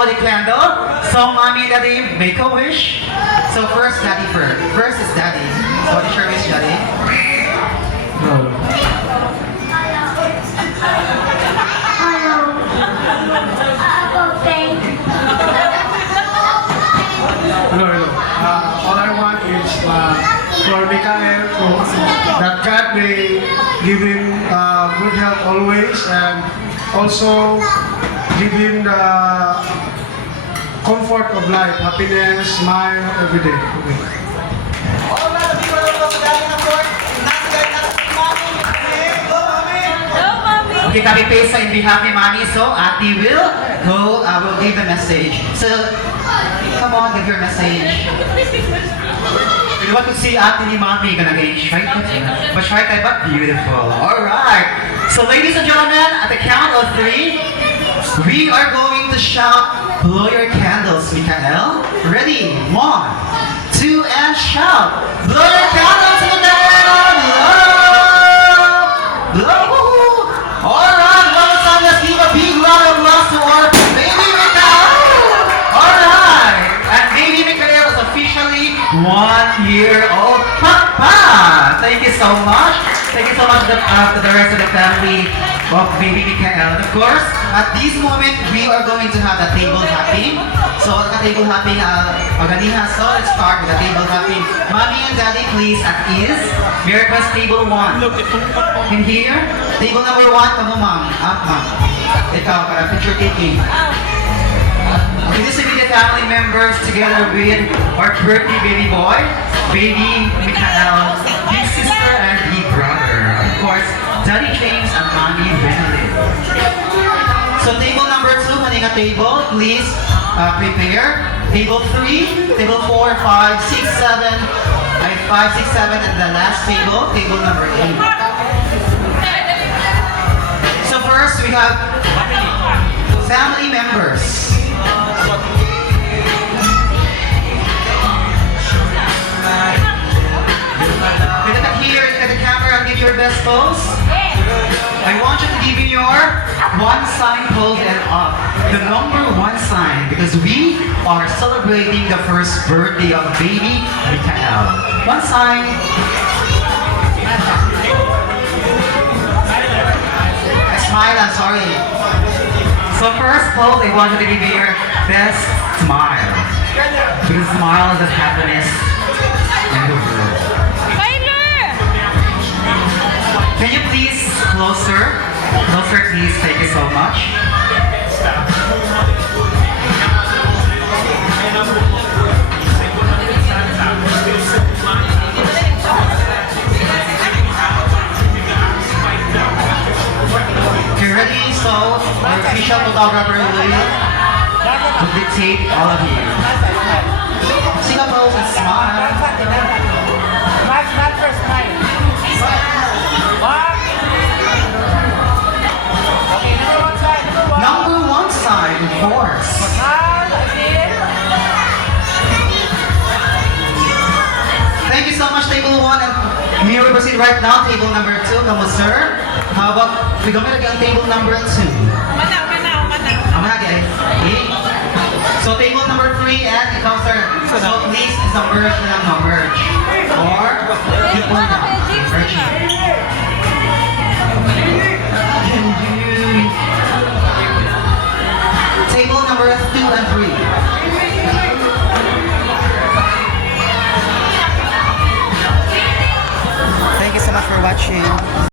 blow the candle. So mommy and daddy, make a wish. So first, daddy first. First is daddy. So what is your wish, daddy? Hello. All I want is for Mikael that God may give him good health always and also give him the comfort of life, happiness, smile every day. Okay. Okay, copy paste in behalf ni mommy. So Ate will go, will give the message. So, come on, give your message. We want to see Ate ni mommy gonna get straight to but straight but beautiful. Alright. So ladies and gentlemen, at the count of 3, we are going to shout, blow your candles, Mikael. Ready? 1, 2, and shout. Blow your candles, Mikael! Blow! Blow! Alright, one time, let's give a big round of applause to our baby Mikael! Alright! And baby Mikael is officially 1 year old papa! Thank you so much. Thank you so much to the rest of the family of baby Mikael. Of course, at this moment, we are going to have the table hopping. So, the table hopping, paganiha. So, let's start with the table hopping. Mommy and daddy, please, at ease. We request table 1. In here, table number 1, come on, mom. Up, mom. Ikaw, para picture taking. Okay, this will be the family members together with our birthday baby boy, baby Mikael, big sister and big brother. Of course, Daddy James and Mommy Renalyn. So table number 2, kaninga table, please prepare. Table 3, table 4, 5, 6, 7, 5, 6, 7, and the last table, table number 8. So first, we have family members. Look at here, look at the camera, and give your best pose. I want you to give me your 1 sign pose and up. The number 1 sign, because we are celebrating the first birthday of baby Mikael. 1 sign. Smile, I'm sorry. So first pose, I want you to give me your best smile. Because smile is the happiness in the world. Can you please closer? Closer, please. Thank you so much. Okay, ready? So, our official photographer will dictate all of you. Sing a pose and smile. Not first smile. Okay, Number 1 sign, of course. Thank you so much, table 1. And we will proceed right now, table number 2. Come on, sir. How about we go again, table number 2. Okay. So table number 3 and ikaw, sir. So please, isang merge na lang, no merge. Or, ipon na. Merge. Table number 2 and 3. Thank you so much for watching.